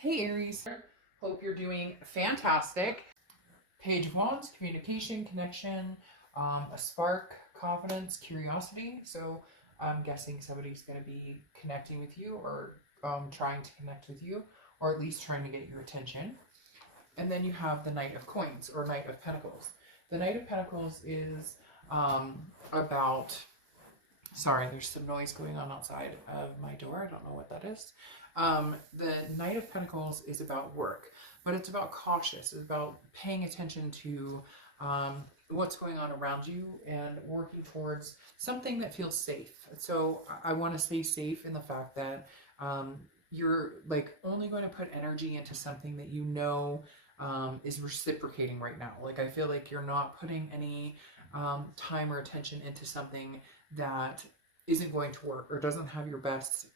Hey Aries, hope you're doing fantastic. Page of Wands, communication, connection, a spark, confidence, curiosity. So I'm guessing somebody's going to be connecting with you or trying to connect with you, or at least trying to get your attention. And then you have the Knight of Coins or Knight of Pentacles. The Knight of Pentacles is about. Sorry, there's some noise going on outside of my door. I don't know what that is. The Knight of Pentacles is about work, but it's about cautious. It's about paying attention to what's going on around you and working towards something that feels safe. So I want to stay safe in the fact that you're like only going to put energy into something that you know is reciprocating right now. Like I feel like you're not putting any time or attention into something that isn't going to work or doesn't have your best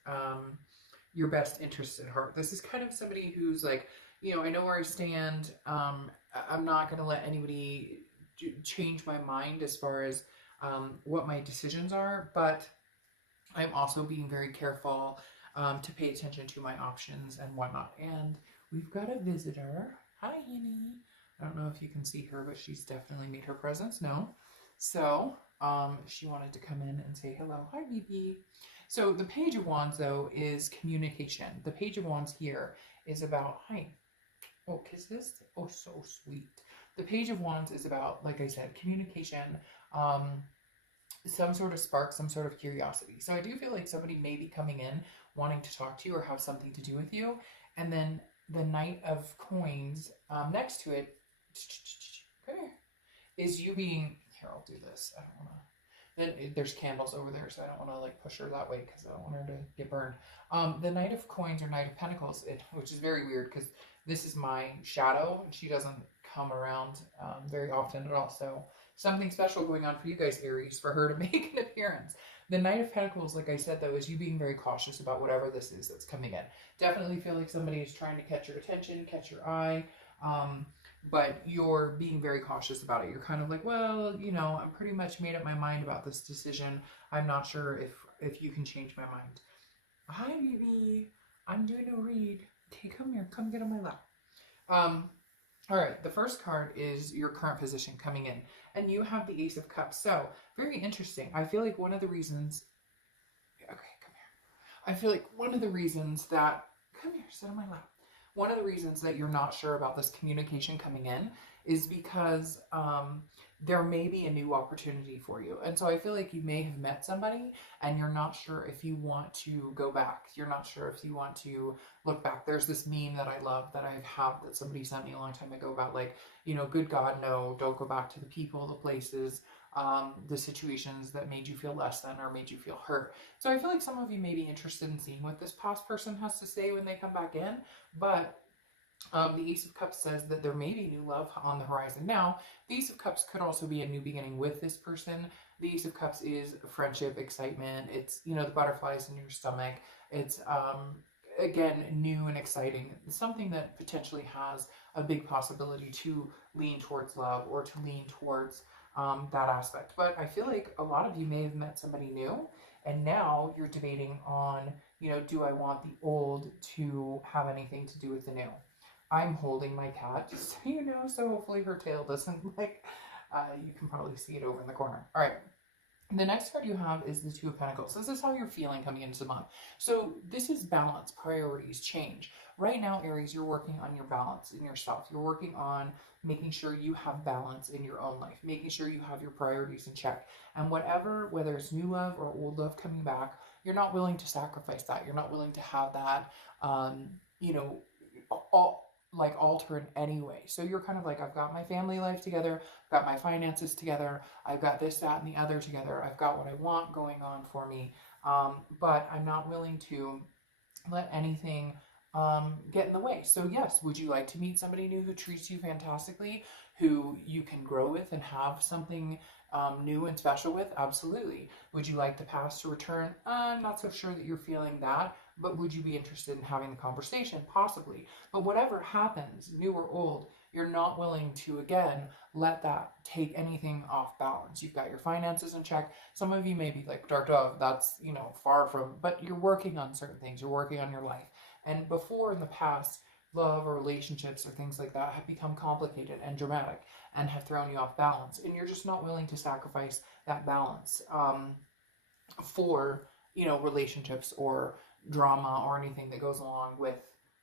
interests at heart. This is kind of somebody who's like, I know where I stand. I'm not going to let anybody change my mind as far as what my decisions are, but I'm also being very careful to pay attention to my options and whatnot. And we've got a visitor. Hi, Henny. I don't know if you can see her, but she's definitely made her presence known. So she wanted to come in and say hello. Hi, BB. So the Page of Wands, though, is communication. The Page of Wands here is about, hi. Oh, kisses. Oh, so sweet. The Page of Wands is about, like I said, communication, some sort of spark, some sort of curiosity. So I do feel like somebody may be coming in wanting to talk to you or have something to do with you. And then the Knight of Coins next to it, come here, is you being, here, I'll do this. I don't want to. Then there's candles over there, so I don't want to like push her that way because I don't want her to get burned. The Knight of Coins or Knight of Pentacles, which is very weird because this is my shadow and she doesn't come around very often at all. So something special going on for you guys, Aries, for her to make an appearance. The Knight of Pentacles, like I said, though, is you being very cautious about whatever this is that's coming in. Definitely feel like somebody is trying to catch your attention, catch your eye. But you're being very cautious about it. You're kind of like, well, I'm pretty much made up my mind about this decision. I'm not sure if you can change my mind. Hi, baby. I'm doing a read. Okay, come here. Come get on my lap. All right, the first card is your current position coming in. And you have the Ace of Cups. So, very interesting. I feel like one of the reasons... Okay, come here. I feel like one of the reasons that... Come here, sit on my lap. One of the reasons that you're not sure about this communication coming in is because there may be a new opportunity for you. And so I feel like you may have met somebody and you're not sure if you want to go back. You're not sure if you want to look back. There's this meme that I love that I have that somebody sent me a long time ago about like, good God, no, don't go back to the people, the places, the situations that made you feel less than or made you feel hurt. So I feel like some of you may be interested in seeing what this past person has to say when they come back in, but the Ace of Cups says that there may be new love on the horizon. Now, the Ace of Cups could also be a new beginning with this person. The Ace of Cups is friendship, excitement. It's, the butterflies in your stomach. It's, again, new and exciting. Something that potentially has a big possibility to lean towards love or to lean towards that aspect. But I feel like a lot of you may have met somebody new and now you're debating on, do I want the old to have anything to do with the new? I'm holding my cat, just so you know, so hopefully her tail doesn't you can probably see it over in the corner. All right. The next card you have is the Two of Pentacles. This is how you're feeling coming into the month. So this is balance, priorities, change. Right now, Aries, you're working on your balance in yourself. You're working on making sure you have balance in your own life, making sure you have your priorities in check. And whether it's new love or old love coming back, you're not willing to sacrifice that. You're not willing to have that, alter in any way. So you're kind of like, I've got my family life together, I've got my finances together, I've got this, that, and the other together, I've got what I want going on for me, but I'm not willing to let anything get in the way. So yes, would you like to meet somebody new who treats you fantastically, who you can grow with and have something new and special with? Absolutely. Would you like the past to return? I'm not so sure that you're feeling that, but would you be interested in having the conversation? Possibly. But whatever happens, new or old, you're not willing to, again, let that take anything off balance. You've got your finances in check. Some of you may be like, Dark Dove, that's, far from, but you're working on certain things. You're working on your life. And before in the past, love or relationships or things like that have become complicated and dramatic and have thrown you off balance, and you're just not willing to sacrifice that balance for, you know, relationships or drama or anything that goes along with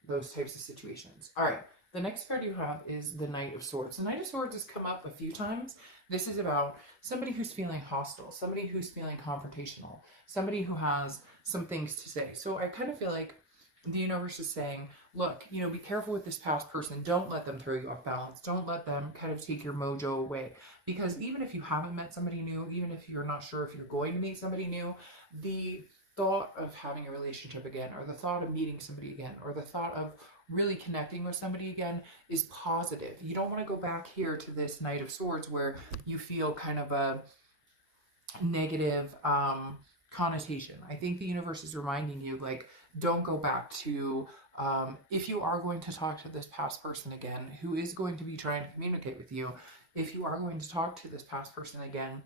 those types of situations. All right, the next card you have is the Knight of Swords. The Knight of Swords has come up a few times. This is about somebody who's feeling hostile, somebody who's feeling confrontational, somebody who has some things to say. So I kind of feel like the universe is saying, look, you know, be careful with this past person. Don't let them throw you off balance. Don't let them kind of take your mojo away. Because even if you haven't met somebody new, even if you're not sure if you're going to meet somebody new, the thought of having a relationship again, or the thought of meeting somebody again, or the thought of really connecting with somebody again is positive. You don't want to go back here to this Knight of Swords where you feel kind of a negative connotation. I think the universe is reminding you, like, don't go back to, if you are going to talk to this past person again, who is going to be trying to communicate with you, if you are going to talk to this past person again,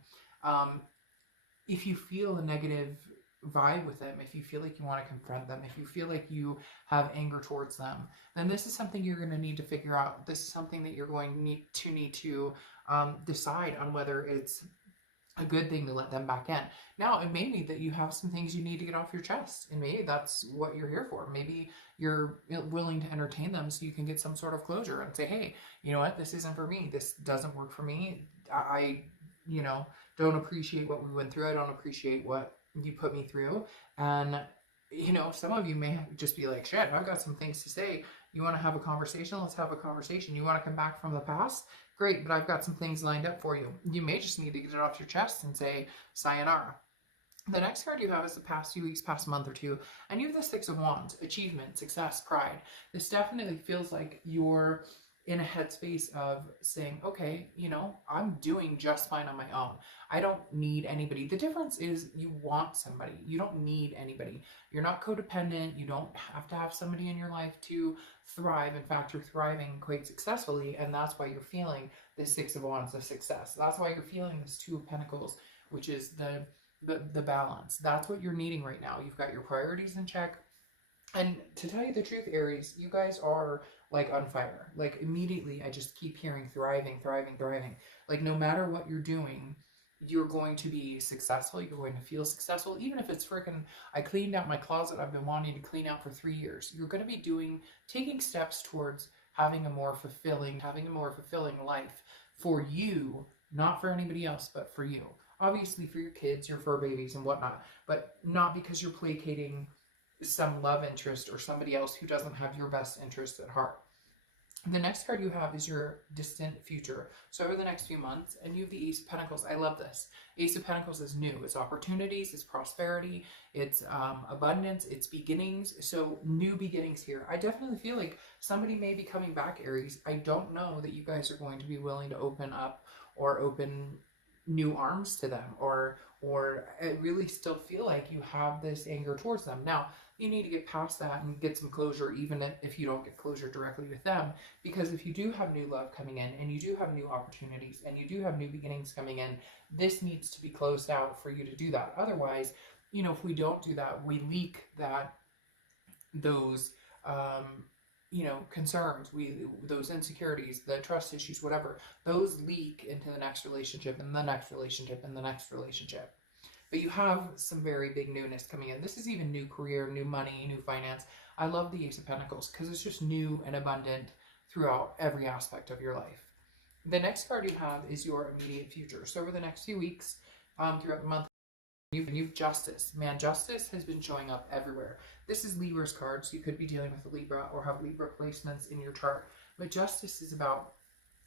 if you feel a negative vibe with them, if you feel like you want to confront them, if you feel like you have anger towards them, then this is something you're going to need to figure out. This is something that you're going to need to decide on whether it's a good thing to let them back in. Now, it may be that you have some things you need to get off your chest, and maybe that's what you're here for. Maybe you're willing to entertain them so you can get some sort of closure and say, hey, you know what, this isn't for me. This doesn't work for me. I you know, don't appreciate what we went through. I don't appreciate what you put me through. And, you know, some of you may just be like, shit, I've got some things to say. You want to have a conversation? Let's have a conversation. You want to come back from the past? Great, but I've got some things lined up for you. You may just need to get it off your chest and say, sayonara. The next card you have is the past few weeks, past month or two, and you have the Six of Wands, achievement, success, pride. This definitely feels like you're in a headspace of saying, okay, you know, I'm doing just fine on my own. I don't need anybody. The difference is you want somebody. You don't need anybody. You're not codependent. You don't have to have somebody in your life to thrive. In fact, you're thriving quite successfully, and that's why you're feeling the Six of Wands, the success. That's why you're feeling this Two of Pentacles, which is the balance. That's what you're needing right now. You've got your priorities in check. And to tell you the truth, Aries, you guys are like on fire. Like immediately, I just keep hearing thriving, thriving, thriving. Like no matter what you're doing, you're going to be successful. You're going to feel successful. Even if it's freaking, I cleaned out my closet I've been wanting to clean out for 3 years. You're going to be taking steps towards having a more fulfilling life for you, not for anybody else, but for you. Obviously for your kids, your fur babies and whatnot, but not because you're placating some love interest or somebody else who doesn't have your best interest at heart. The next card you have is your distant future. So over the next few months, and you have the Ace of Pentacles. I love this. Ace of Pentacles is new. It's opportunities, it's prosperity, it's abundance, it's beginnings. So new beginnings here. I definitely feel like somebody may be coming back, Aries. I don't know that you guys are going to be willing to open up or open new arms to them, or I really still feel like you have this anger towards them. Now, you need to get past that and get some closure, even if you don't get closure directly with them, because if you do have new love coming in, and you do have new opportunities, and you do have new beginnings coming in, this needs to be closed out for you to do that. Otherwise, you know, if we don't do that, we leak those you know, concerns, those insecurities, the trust issues, whatever, those leak into the next relationship and the next relationship and the next relationship. But you have some very big newness coming in. This is even new career, new money, new finance. I love the Ace of Pentacles because it's just new and abundant throughout every aspect of your life. The next card you have is your immediate future. So over the next few weeks, throughout the month, you've Justice. Man, Justice has been showing up everywhere. This is Libra's card, so you could be dealing with a Libra or have Libra placements in your chart. But Justice is about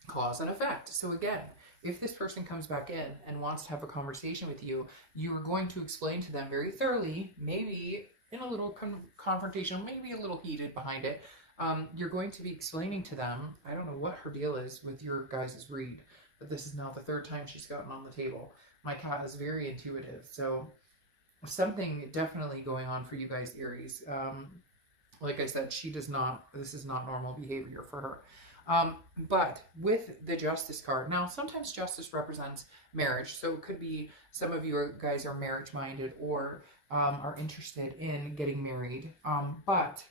cause and effect. So again, if this person comes back in and wants to have a conversation with you, you are going to explain to them very thoroughly, maybe in a little confrontation, maybe a little heated behind it. You're going to be explaining to them, I don't know what her deal is with your guys' read, but this is now the third time she's gotten on the table. My cat is very intuitive, so something definitely going on for you guys, Aries. Like I said, this is not normal behavior for her. But with the Justice card, now sometimes Justice represents marriage, so it could be some of you guys are marriage minded or are interested in getting married. But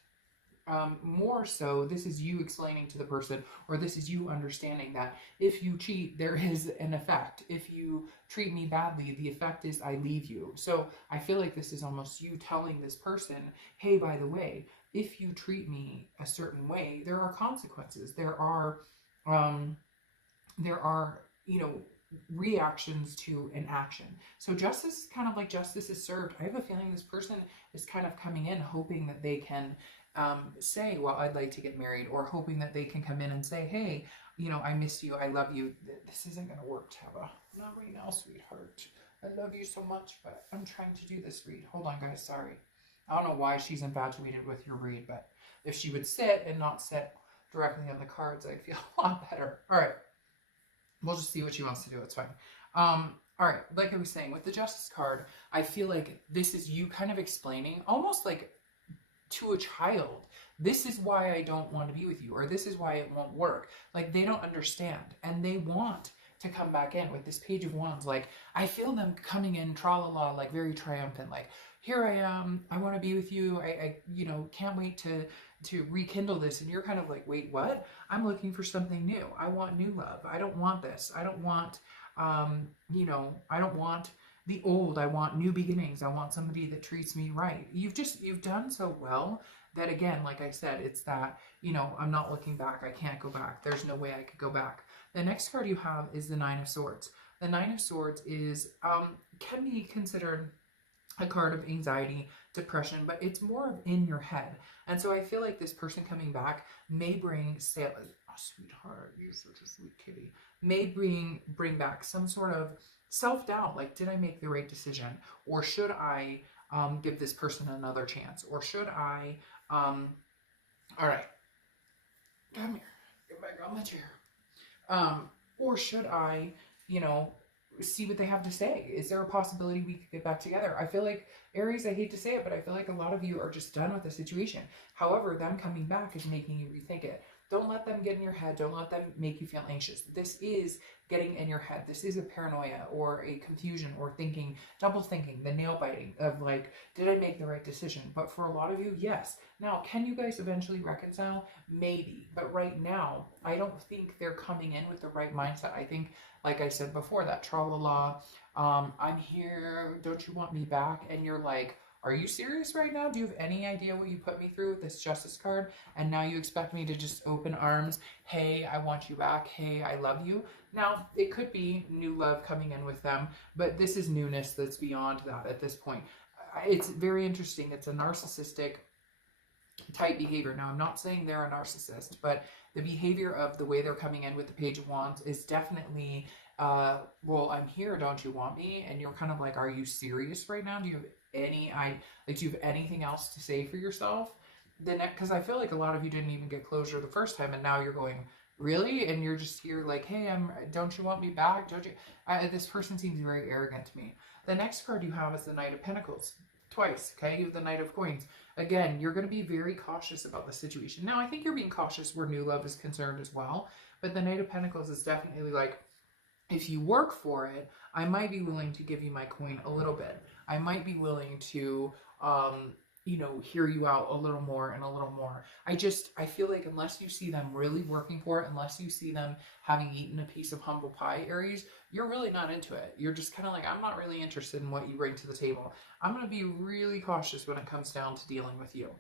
more so, this is you explaining to the person, or this is you understanding that if you cheat, there is an effect. If you treat me badly, the effect is I leave you. So I feel like this is almost you telling this person, hey, by the way, if you treat me a certain way, there are consequences. Um, there are, you know, reactions to an action. So justice, kind of like justice is served. I have a feeling this person is kind of coming in hoping that they can say, well, I'd like to get married, or hoping that they can come in and say, hey, you know, I miss you, I love you. This isn't going to work, Tava. Not right now, sweetheart. I love you so much, but I'm trying to do this read. Hold on, guys, sorry. I don't know why she's infatuated with your read, but if she would sit and not sit directly on the cards, I'd feel a lot better. All right. We'll just see what she wants to do. It's fine. All right. Like I was saying, with the Justice card, I feel like this is you kind of explaining, almost like to a child, this is why I don't want to be with you, or this is why it won't work. Like, they don't understand, and they want to come back in. With this Page of Wands, like, I feel them coming in tra-la-la, like very triumphant, like, here I am, I want to be with you, I you know, can't wait to rekindle this. And you're kind of like, wait, what? I'm looking for something new. I want new love. I don't want this. I don't want, you know, I don't want the old. I want new beginnings. I want somebody that treats me right. You've done so well that, again, like I said, it's that, you know, I'm not looking back. I can't go back. There's no way I could go back. The next card you have is the Nine of Swords. The Nine of Swords is, can be considered a card of anxiety, depression, but it's more of in your head. And so I feel like this person coming back may bring, oh, sweetheart, you're such a sweet kitty, may bring back some sort of self-doubt, like, did I make the right decision? Or should I give this person another chance? Or should I, all right, come here, get back on the chair. Or should I, you know, see what they have to say? Is there a possibility we could get back together? I feel like, Aries, I hate to say it, but I feel like a lot of you are just done with the situation. However, them coming back is making you rethink it. Don't let them get in your head. Don't let them make you feel anxious. This is getting in your head. This is a paranoia or a confusion or thinking, double thinking, the nail biting of like, did I make the right decision? But for a lot of you, yes. Now, can you guys eventually reconcile? Maybe. But right now, I don't think they're coming in with the right mindset. I think, like I said before, that tra-la-la, I'm here, don't you want me back? And you're like, are you serious right now? Do you have any idea what you put me through with this Justice card? And now you expect me to just open arms? Hey, I want you back. Hey, I love you. Now, it could be new love coming in with them, but this is newness that's beyond that at this point. It's very interesting. It's a narcissistic type behavior. Now, I'm not saying they're a narcissist, but the behavior of the way they're coming in with the Page of Wands is definitely, well, I'm here, don't you want me? And you're kind of like, are you serious right now? Do you have do you have anything else to say for yourself? Because I feel like a lot of you didn't even get closure the first time, and now you're going, really? And you're just here like, hey, don't you want me back? Don't you? This person seems very arrogant to me. The next card you have is the Knight of Pentacles. Twice, okay? You have the Knight of Coins. Again, you're going to be very cautious about the situation. Now, I think you're being cautious where new love is concerned as well, but the Knight of Pentacles is definitely like, if you work for it, I might be willing to give you my coin a little bit. I might be willing to, you know, hear you out a little more and a little more. I feel like unless you see them really working for it, unless you see them having eaten a piece of humble pie, Aries, you're really not into it. You're just kind of like, I'm not really interested in what you bring to the table. I'm going to be really cautious when it comes down to dealing with you.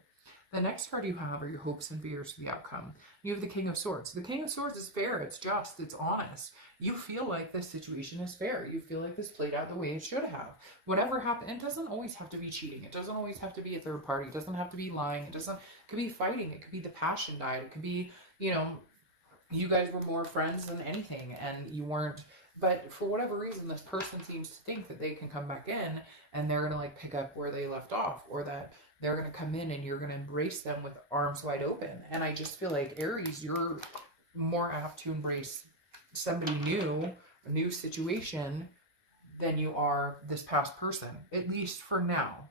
The next card you have are your hopes and fears for the outcome. You have the King of Swords. The King of Swords is fair. It's just. It's honest. You feel like this situation is fair. You feel like this played out the way it should have. Whatever happened, it doesn't always have to be cheating. It doesn't always have to be a third party. It doesn't have to be lying. It could be fighting. It could be the passion died. It could be, you know, you guys were more friends than anything and you weren't. But for whatever reason, this person seems to think that they can come back in and they're going to like pick up where they left off, or that they're going to come in and you're going to embrace them with arms wide open. And I just feel like, Aries, you're more apt to embrace somebody new, a new situation, than you are this past person, at least for now.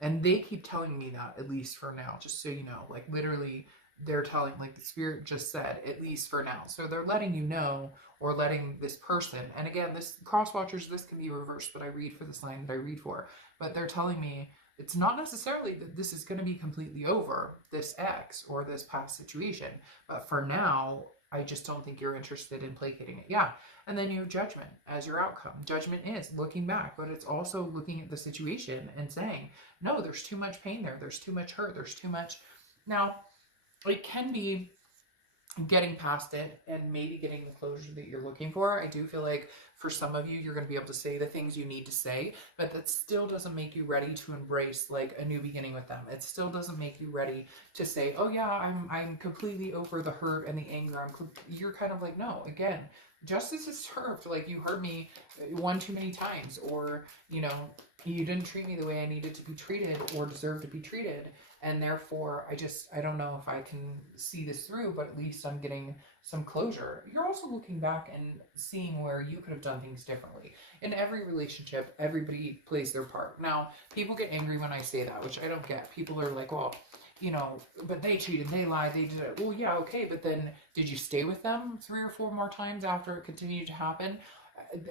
And they keep telling me that, at least for now, just so you know, like literally they're telling, like the spirit just said, at least for now. So they're letting you know, or letting this person, and again, this cross watchers, this can be reversed, but I read for the sign that I read for, but they're telling me It's not necessarily that this is going to be completely over, this ex or this past situation, but for now, I just don't think you're interested in placating it. Yeah. And then you have judgment as your outcome. Judgment is looking back, but it's also looking at the situation and saying, no, there's too much pain there. There's too much hurt. There's too much. Now, it can be getting past it and maybe getting the closure that you're looking for. I do feel like for some of you, you're going to be able to say the things you need to say, but that still doesn't make you ready to embrace like a new beginning with them. It still doesn't make you ready to say, oh yeah, I'm completely over the hurt and the anger. You're kind of like, no, again, justice is served. Like, you heard me one too many times, or, you know, you didn't treat me the way I needed to be treated or deserve to be treated. And therefore, I don't know if I can see this through, but at least I'm getting some closure. You're also looking back and seeing where you could have done things differently. In every relationship, everybody plays their part. Now, people get angry when I say that, which I don't get. People are like, well, you know, but they cheated, they lied, they did it. Well, yeah, okay, but then did you stay with them 3 or 4 more times after it continued to happen?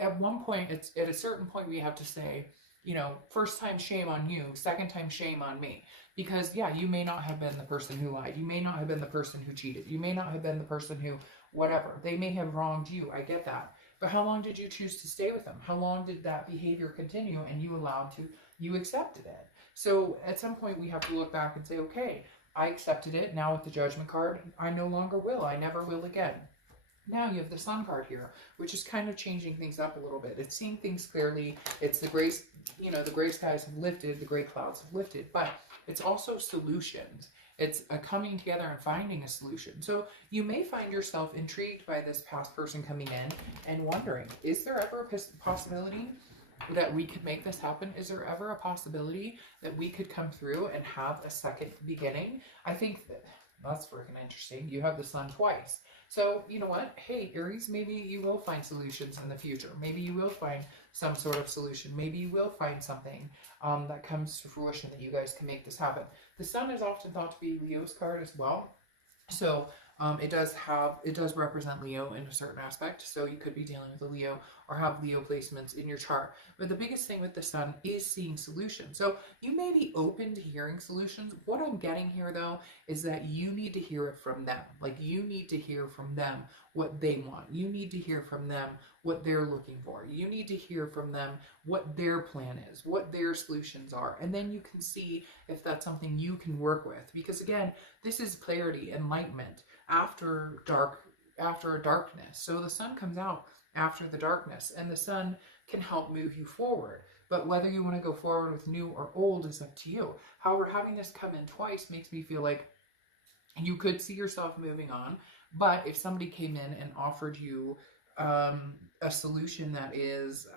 At one point, at a certain point, we have to say, you know, first time, shame on you. Second time, shame on me. Because, yeah, you may not have been the person who lied. You may not have been the person who cheated. You may not have been the person who, whatever. They may have wronged you. I get that. But how long did you choose to stay with them? How long did that behavior continue and you accepted it? So at some point we have to look back and say, okay, I accepted it. Now with the judgment card, I no longer will. I never will again. Now you have the Sun card here, which is kind of changing things up a little bit. It's seeing things clearly. It's the gray, you know, the gray skies have lifted, the gray clouds have lifted, but it's also solutions. It's a coming together and finding a solution. So you may find yourself intrigued by this past person coming in and wondering, is there ever a possibility that we could make this happen? Is there ever a possibility that we could come through and have a second beginning? I think that's freaking interesting. You have the Sun twice. So, you know what? Hey, Aries, maybe you will find solutions in the future. Maybe you will find some sort of solution. Maybe you will find something that comes to fruition that you guys can make this happen. The Sun is often thought to be Leo's card as well. So it does represent Leo in a certain aspect. So you could be dealing with a Leo or have Leo placements in your chart. But the biggest thing with the Sun is seeing solutions. So you may be open to hearing solutions. What I'm getting here, though, is that you need to hear it from them. Like, you need to hear from them what they want. You need to hear from them what they're looking for. You need to hear from them what their plan is, what their solutions are. And then you can see if that's something you can work with. Because again, this is clarity, enlightenment after a darkness. So the Sun comes out after the darkness, and the Sun can help move you forward. But whether you want to go forward with new or old is up to you. However, having this come in twice makes me feel like you could see yourself moving on. But if somebody came in and offered you a solution that is,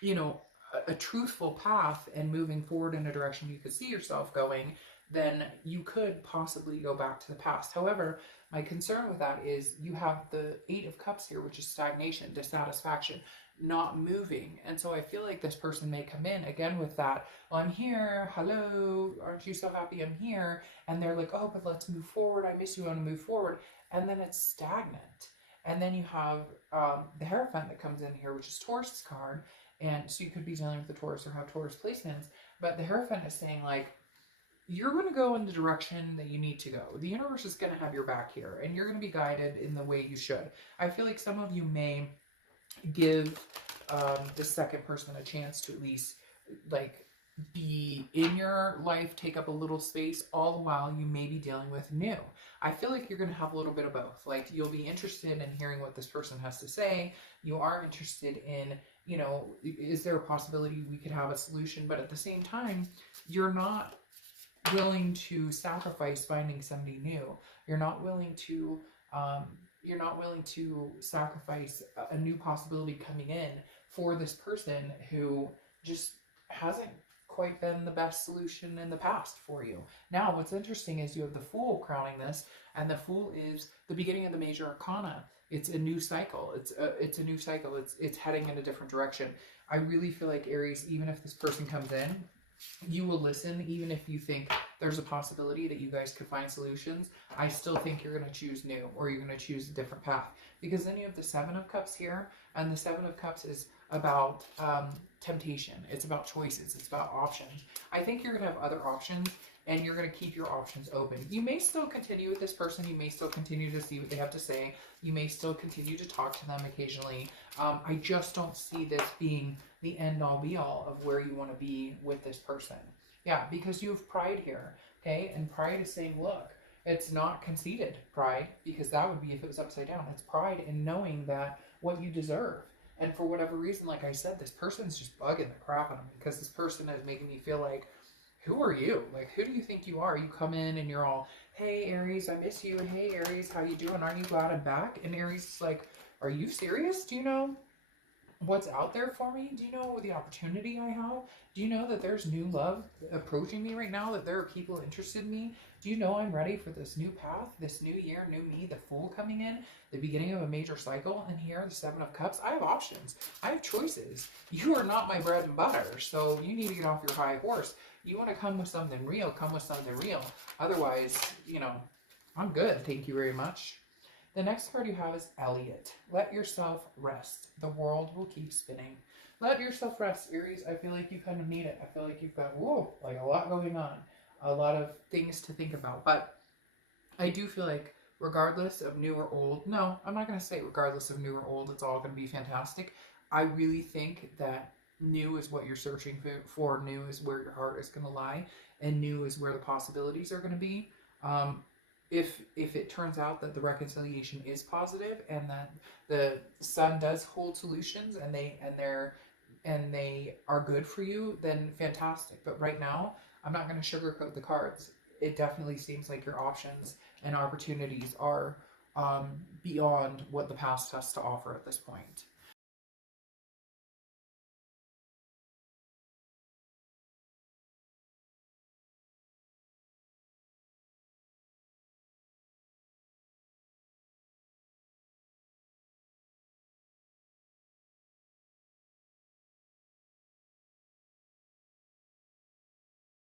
you know, a truthful path and moving forward in a direction you could see yourself going, then you could possibly go back to the past. However, my concern with that is you have the 8 of Cups here, which is stagnation, dissatisfaction, not moving. And so I feel like this person may come in again with that, well, I'm here, hello, aren't you so happy I'm here? And they're like, oh, but let's move forward, I miss you, I want to move forward. And then it's stagnant. And then you have the Hierophant that comes in here, which is Taurus's card. And so you could be dealing with the Taurus or have Taurus placements. But the Hierophant is saying, like, you're going to go in the direction that you need to go. The universe is going to have your back here, and you're going to be guided in the way you should. I feel like some of you may give the second person a chance to at least, like, be in your life, take up a little space, all the while you may be dealing with new. I feel like you're going to have a little bit of both. Like, you'll be interested in hearing what this person has to say. You are interested in, you know, is there a possibility we could have a solution? But at the same time, you're not willing to sacrifice finding somebody new. You're not willing to sacrifice a new possibility coming in for this person who just hasn't quite been the best solution in the past for you. Now, what's interesting is you have the Fool crowning this, and the Fool is the beginning of the major arcana. It's a new cycle. It's a new cycle. It's heading in a different direction. I really feel like, Aries, even if this person comes in, you will listen, even if you think there's a possibility that you guys could find solutions. I still think you're going to choose new, or you're going to choose a different path, because then you have the Seven of Cups here, and the Seven of Cups is about temptation. It's about choices. It's about options. I think you're going to have other options, and you're going to keep your options open. You may still continue with this person. You may still continue to see what they have to say. You may still continue to talk to them occasionally. I just don't see this being the end-all be-all of where you want to be with this person. Yeah, because you have pride here, okay? And pride is saying, look, it's not conceited pride, because that would be if it was upside down. It's pride in knowing that what you deserve. And for whatever reason, like I said, this person's just bugging the crap out of me, because this person is making me feel like, who are you? Like, who do you think you are? You come in and you're all, hey, Aries, I miss you. And hey, Aries, how you doing? Aren't you glad I'm back? And Aries is like, are you serious? Do you know what's out there for me? Do you know the opportunity I have? Do you know that there's new love approaching me right now? That there are people interested in me? Do you know I'm ready for this new path, this new year, new me, the Fool coming in, the beginning of a major cycle? And here, the Seven of Cups, I have options. I have choices. You are not my bread and butter, so you need to get off your high horse. You want to come with something real, come with something real. Otherwise, you know, I'm good. Thank you very much. The next card you have is Elliot. Let yourself rest. The world will keep spinning. Let yourself rest, Aries. I feel like you kind of need it. I feel like you've got, whoa, like a lot going on. A lot of things to think about. But I do feel like regardless of new or old, no, I'm not going to say regardless of new or old, it's all going to be fantastic. I really think that new is what you're searching for. New is where your heart is going to lie. And new is where the possibilities are going to be. If it turns out that the reconciliation is positive and that the sun does hold solutions and they are good for you, then fantastic. But right now, I'm not going to sugarcoat the cards. It definitely seems like your options and opportunities are beyond what the past has to offer at this point.